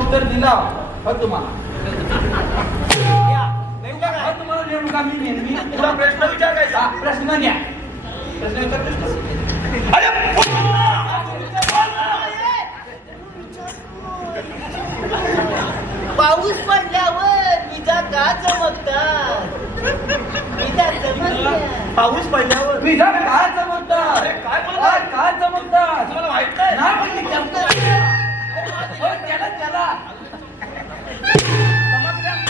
उत्तर दिला हो तुम्हाला तुम्हाला नेमका मी तुला प्रश्न विचारायचा. प्रश्न घ्या. प्रश्न विचार. अरे पाऊस पडल्यावर विजा का चमकतात? विजा चमकतात. पाऊस पडल्यावर विजा का चमकतात? अरे काय बोलताय? का चमकतात? तुम्हाला माहित नाही? नाही माहिती चमकतात. हो, त्याला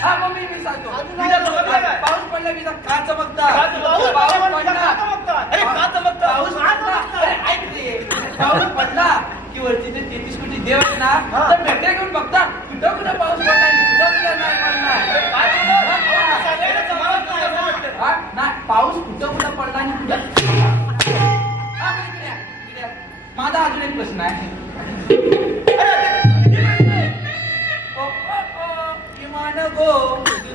हा मग मी सांगतो. विजा चमकतात काय? पाऊस पडला विजा का चमकतात? का चमकतात? पाऊस विजा पडला. का चमकतात? अरे का चमकतात? पाऊस पडला. अरे ऐक रे. पाऊस पडला की वरती ते 33 कोटी देव आहे ना हा. तर भेटे घेऊन बघतात कुठं पाऊस पडला आणि कुठं नाही पडला. काय बोलताय? सांगायला चमकत नाही असं वाटतं. हा? नाही पाऊस कुठं पडला आणि कुठं हा, मग इकडे या, इकडे या. माझा अजून एक प्रश्न आहे. ओ, ओ, ओ, विमान गो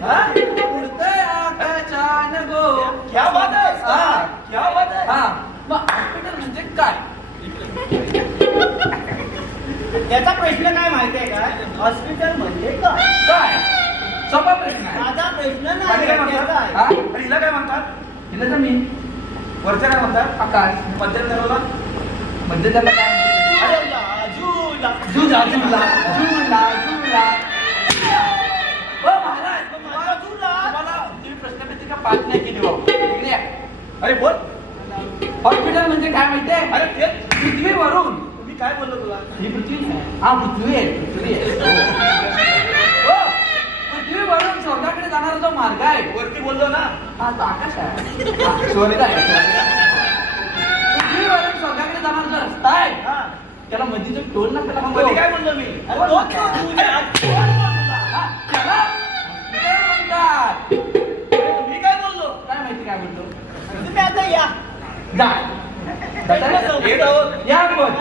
हा? उडतंय आकाशान गो. क्या बात है? हा. क्या बात है? हा मग हॉस्पिटल म्हणजे काय? याचा प्रश्न काय माहितीये का? हॉस्पिटल म्हणजे काय? काय सोपा प्रश्न आहे. माझा प्रश्न खाली काय नाही म्हणतात? काय? हा? आणि हिला काय म्हणतात? हिला जमीन वरच्या काय म्हणतात? आकाश मध्यम धरवला. म्हणजे त्याला काय म्हणतात? झुला. झुला झुला झुला झुला. ओ महाराज माझा झुला. तुम्हाला तुम्ही प्रश्नपत्रिका पाठ नाही केली हो. इकडे या. अरे बोल. हॉस्पिटल म्हणजे काय माहितीये? अरे ते पृथ्वीवरून मी काय बोललो तुला? ही पृथ्वी हा पृथ्वी आहे. हो. पृथ्वीवरून स्वर्गाकडे जाणारा जो मार्ग आहे वरती बोललो ना. हा तो आकाश आहे. हा, स्वर्ग आहे पृथ्वीवरून स्वर्गाकडे जाणारा जो रस्ता आहे हा. त्याला मध्ये जो टोल ना त्याला मग म्हणतो. मध्ये काय बोललो मी? अरे तो बोल किंवा ना. तू द्या. हा, त्याला काय म्हणतात? मी काय बोललो? काय माहिती काय बोलतो? तुम्ही आता या. जा. हे जाऊ. या पण